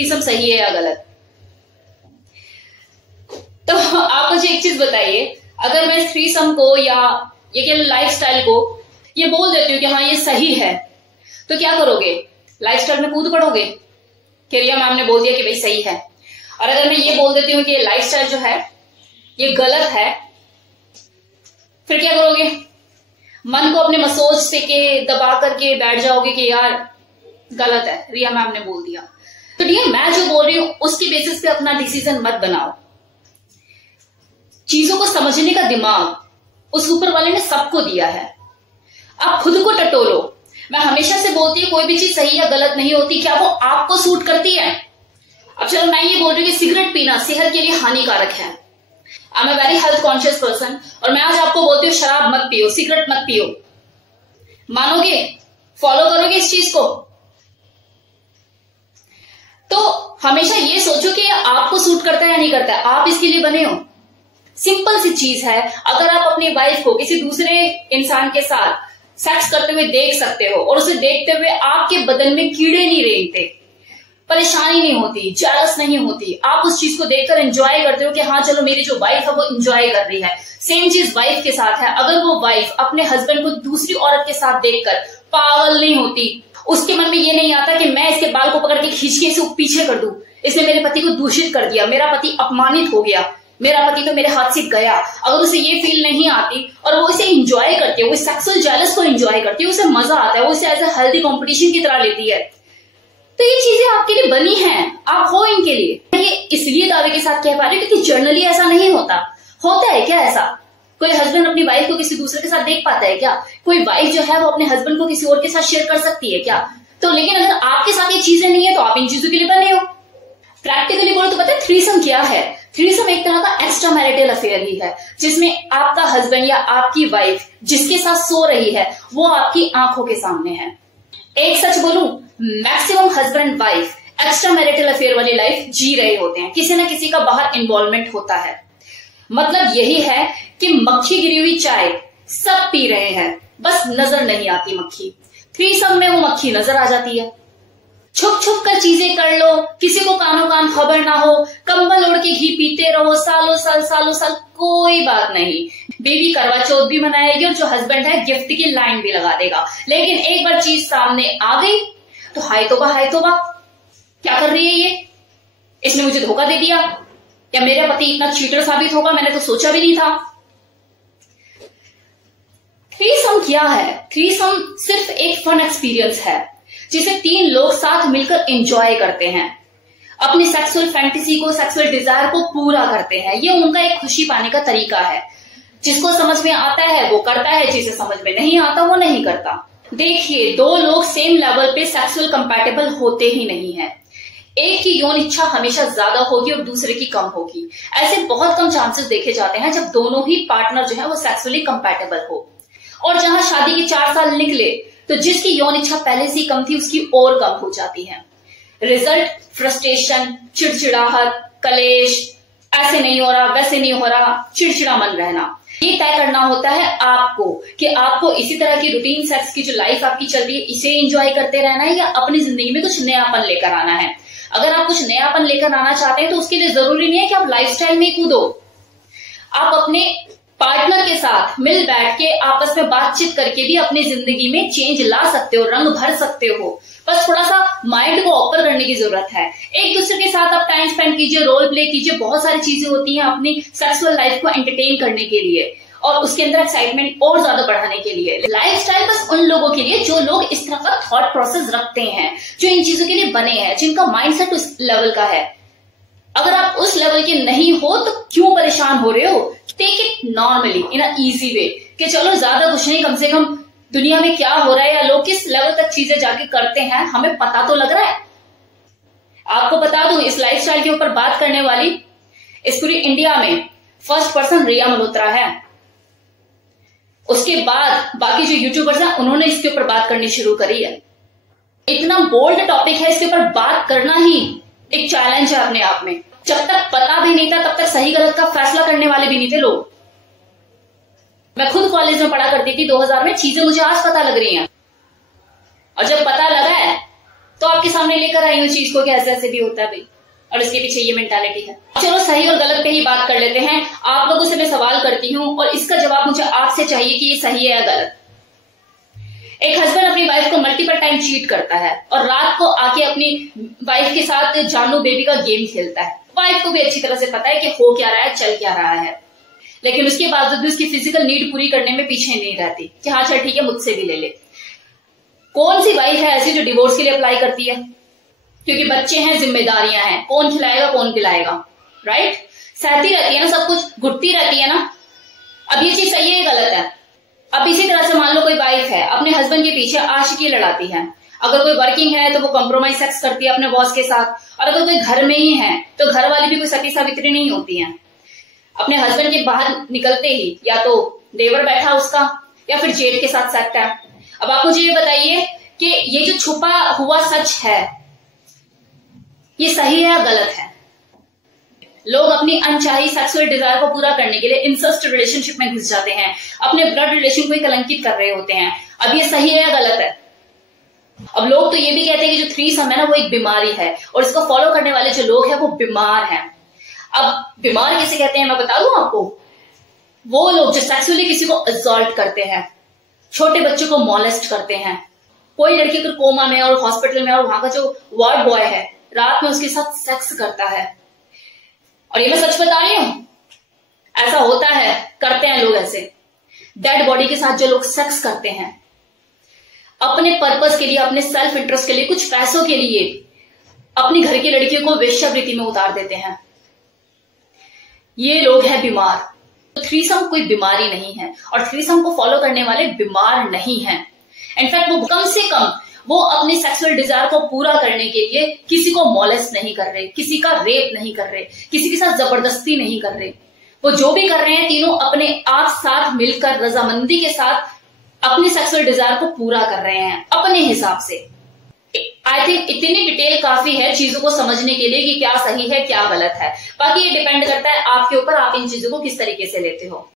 Threesome सही है या गलत। तो आप मुझे एक चीज बताइए, अगर मैं थ्रीसम को या ये क्या लाइफस्टाइल को ये बोल देती हूँ कि हाँ ये सही है, तो क्या करोगे? लाइफस्टाइल में कूद पड़ोगे कि रिया मैम ने बोल दिया कि भाई सही है। और अगर मैं ये बोल देती हूँ कि लाइफस्टाइल जो है ये गलत है, फिर क्या करोगे? मन को अपने मसोज से के दबा करके बैठ जाओगे कि यार गलत है, रिया मैम ने बोल दिया। तो ठीक है, मैं जो बोल रही हूं उसकी बेसिस पे अपना डिसीजन मत बनाओ। चीजों को समझने का दिमाग उस ऊपर वाले ने सबको दिया है, आप खुद को टटोलो। मैं हमेशा से बोलती हूँ कोई भी चीज सही या गलत नहीं होती, क्या वो आपको सूट करती है? अब चलो मैं ये बोल रही हूँ कि सिगरेट पीना सेहत के लिए हानिकारक है, I am a very health conscious person, और मैं आज आपको बोलती हूँ शराब मत पियो, सिगरेट मत पियो, मानोगे? फॉलो करोगे इस चीज को? तो हमेशा ये सोचो कि आपको सूट करता है या नहीं करता है, आप इसके लिए बने हो। सिंपल सी चीज है, अगर आप अपनी वाइफ को किसी दूसरे इंसान के साथ सेक्स करते हुए देख सकते हो और उसे देखते हुए आपके बदन में कीड़े नहीं रेंगते, परेशानी नहीं होती, जेलस नहीं होती, आप उस चीज को देखकर एंजॉय करते हो कि हाँ चलो मेरी जो वाइफ है वो एंजॉय कर रही है। सेम चीज वाइफ के साथ है, अगर वो वाइफ अपने हस्बैंड को दूसरी औरत के साथ देखकर पागल नहीं होती, उसके मन में ये नहीं आता कि मैं इसके बाल को पकड़ के खींच के इसे पीछे कर दूं, इसने मेरे पति को दूषित कर दिया, मेरा पति अपमानित हो गया, मेरा पति तो मेरे हाथ से गया। अगर उसे ये फील नहीं आती और वो इसे एंजॉय करती है, वो सेक्सुअल जेलस को एंजॉय करती है, उसे मजा आता है, वो इसे एज ए हेल्दी कॉम्पिटिशन की तरह लेती है, तो ये चीजें आपके लिए बनी हैं, आप हो इनके लिए। मैं ये इसलिए दावे के साथ कह पा रही हूँ क्योंकि जनरली ऐसा नहीं होता। होता है क्या ऐसा? कोई हस्बैंड अपनी वाइफ को किसी दूसरे के साथ देख पाता है क्या? कोई वाइफ जो है वो अपने हस्बैंड को किसी और के साथ शेयर कर सकती है क्या? तो लेकिन अगर आपके साथ ये चीजें नहीं है तो आप इन चीजों के लिए बने हो। प्रैक्टिकली बोलो तो पता है थ्रीसम क्या है? थ्रीसम एक तरह का एक्स्ट्रा मैरिटल अफेयर ही है, जिसमें आपका हस्बैंड या आपकी वाइफ जिसके साथ सो रही है वो आपकी आंखों के सामने है। एक सच बोलूं, maximum husband wife extra marital affair वाली लाइफ जी रहे होते हैं, किसी ना किसी का बाहर इन्वॉल्वमेंट होता है। मतलब यही है कि मक्खी गिरी हुई चाय सब पी रहे हैं, बस नजर नहीं आती मक्खी। थ्रीसम में वो मक्खी नजर आ जाती है। छुप छुप कर चीजें कर लो, किसी को कानों कान खबर ना हो, कंबल ओढ़ के घी पीते रहो सालों साल, कोई बात नहीं। बेबी करवा चौथ भी मनाएगी और जो हस्बैंड है गिफ्ट की लाइन भी लगा देगा। लेकिन एक बार चीज सामने आ गई तो हाय तोबा, क्या कर रही है ये? इसने मुझे धोखा दे दिया, या मेरा पति इतना चीटर साबित होगा, मैंने तो सोचा भी नहीं था। थ्रीसम क्या है? थ्रीसम सिर्फ एक फन एक्सपीरियंस है जिसे 3 लोग साथ मिलकर एंजॉय करते हैं, अपनी सेक्सुअल फैंटेसी को, सेक्सुअल डिजायर को पूरा करते हैं। ये उनका एक खुशी पाने का तरीका है। जिसको समझ में आता है वो करता है, जिसे समझ में नहीं आता वो नहीं करता। देखिए, 2 लोग सेम लेवल पे सेक्सुअल कंपैटिबल होते ही नहीं है। एक की यौन इच्छा हमेशा ज्यादा होगी और दूसरे की कम होगी। ऐसे बहुत कम चांसेस देखे जाते हैं जब दोनों ही पार्टनर जो है वो सेक्सुअली कंपैटिबल हो। और जहां शादी के 4 साल निकले तो जिसकी यौन इच्छा पहले से ही कम थी उसकी और कम हो जाती है। रिजल्ट फ्रस्ट्रेशन, चिड़चिड़ाहट, कलेश, ऐसे नहीं हो रहा, वैसे नहीं हो रहा, चिड़चिड़ा मन रहना। ये तय करना होता है आपको कि आपको इसी तरह की रूटीन सेक्स की जो लाइफ आपकी चल रही है इसे एंजॉय करते रहना है या अपनी जिंदगी में कुछ नयापन लेकर आना है। अगर आप कुछ नयापन लेकर आना चाहते हैं तो उसके लिए जरूरी नहीं है कि आप लाइफस्टाइल में कूदो। आप अपने पार्टनर के साथ मिल बैठ के आपस में बातचीत करके भी अपनी जिंदगी में चेंज ला सकते हो, रंग भर सकते हो। बस थोड़ा सा माइंड को ओपन करने की जरूरत है। एक दूसरे के साथ आप टाइम स्पेंड कीजिए, रोल प्ले कीजिए, बहुत सारी चीजें होती हैं अपनी सेक्सुअल लाइफ को एंटरटेन करने के लिए और उसके अंदर एक्साइटमेंट और ज्यादा बढ़ाने के लिए। लाइफस्टाइल बस उन लोगों के लिए जो लोग इस तरह का थॉट प्रोसेस रखते हैं, जो इन चीजों के लिए बने हैं, जिनका माइंडसेट उस लेवल का है। अगर आप उस लेवल के नहीं हो तो क्यों परेशान हो रहे हो? Take it normally in a easy way कि चलो ज्यादा कुछ नहीं, कम से कम दुनिया में क्या हो रहा है या लोग किस लेवल तक चीजें जाके करते हैं हमें पता तो लग रहा है। आपको बता दूं, इस लाइफस्टाइल के ऊपर बात करने वाली इस पूरी इंडिया में फर्स्ट पर्सन रिया मल्होत्रा है। उसके बाद बाकी जो यूट्यूबर्स हैं उन्होंने इसके ऊपर बात करनी शुरू करी है। इतना बोल्ड टॉपिक है, इसके ऊपर बात करना ही एक चैलेंज है अपने आप में। जब तक पता भी नहीं था तब तक सही गलत का फैसला करने वाले भी नहीं थे लोग। मैं खुद कॉलेज में पढ़ा करती थी 2000 में, चीजें मुझे आज पता लग रही हैं और जब पता लगा है तो आपके सामने लेकर आई हूँ चीज को कि ऐसे ऐसे भी होता है भाई, और इसके पीछे ये मेंटालिटी है। चलो सही और गलत पे ही बात कर लेते हैं। आप लोगों से मैं सवाल करती हूँ और इसका जवाब मुझे आपसे चाहिए कि ये सही है या गलत। एक हस्बैंड अपनी वाइफ को मल्टीपल टाइम चीट करता है और रात को आके अपनी वाइफ के साथ जानू बेबी का गेम खेलता है। वाइफ को भी अच्छी तरह से पता है कि हो क्या रहा है, चल क्या रहा है, लेकिन उसके बावजूद भी उसकी फिजिकल नीड पूरी करने में पीछे नहीं रहती कि हाँ चल ठीक है मुझसे भी ले ले। कौन सी वाइफ है ऐसी जो डिवोर्स के लिए अप्लाई करती है? क्योंकि बच्चे हैं, जिम्मेदारियां हैं, कौन खिलाएगा कौन पिलाएगा, राइट? सहती रहती है ना, सब कुछ घुटती रहती है ना। अब ये चीज सही है गलत है? अब इसी तरह से मान लो कोई वाइफ है अपने हस्बैंड के पीछे आशिकी लड़ाती है। अगर कोई वर्किंग है तो वो कॉम्प्रोमाइज सेक्स करती है अपने बॉस के साथ, और अगर कोई घर में ही है तो घर वाली भी कोई सती सावित्री नहीं होती है। अपने हस्बैंड के बाहर निकलते ही या तो देवर बैठा उसका या फिर जेठ के साथ सेक्ट है। अब आप मुझे ये बताइए कि ये जो छुपा हुआ सच है ये सही है या गलत है? लोग अपनी अनचाही सेक्सुअल डिजायर को पूरा करने के लिए इंसेस्ट रिलेशनशिप में घुस जाते हैं, अपने ब्लड रिलेशन को ही कलंकित कर रहे होते हैं। अब ये सही है या गलत है? अब लोग तो ये भी कहते हैं कि जो थ्रीसम है ना वो एक बीमारी है और इसको फॉलो करने वाले जो लोग हैं वो बीमार हैं। अब बीमार किसे कहते हैं मैं बता दूं आपको? वो लोग जो सेक्सुअली किसी को असॉल्ट करते हैं, छोटे बच्चों को मॉलेस्ट करते हैं। कोई लड़की अगर कोमा में और हॉस्पिटल में और वहां का जो वार्ड बॉय है रात में उसके साथ सेक्स करता है, और ये मैं सच बता रही हूं, ऐसा होता है, करते हैं लोग ऐसे। डेड बॉडी के साथ जो लोग सेक्स करते हैं अपने पर्पस के लिए, अपने सेल्फ इंटरेस्ट के लिए, कुछ पैसों के लिए अपनी घर की लड़कियों को वेश्यावृत्ति में उतार देते हैं। ये लोग हैं बीमार। तो थ्रीसम कोई बीमारी नहीं है और थ्रीसम को फॉलो करने वाले बीमार नहीं हैं। इनफैक्ट वो कम से कम वो अपने सेक्सुअल डिजायर को पूरा करने के लिए किसी को मॉलेस्ट नहीं कर रहे, किसी का रेप नहीं कर रहे, किसी के साथ जबरदस्ती नहीं कर रहे। वो जो भी कर रहे हैं तीनों अपने आप साथ मिलकर रजामंदी के साथ अपने सेक्सुअल डिजायर को पूरा कर रहे हैं अपने हिसाब से। आई थिंक इतनी डिटेल काफी है चीजों को समझने के लिए कि क्या सही है क्या गलत है। बाकी ये डिपेंड करता है आपके ऊपर, आप इन चीजों को किस तरीके से लेते हो।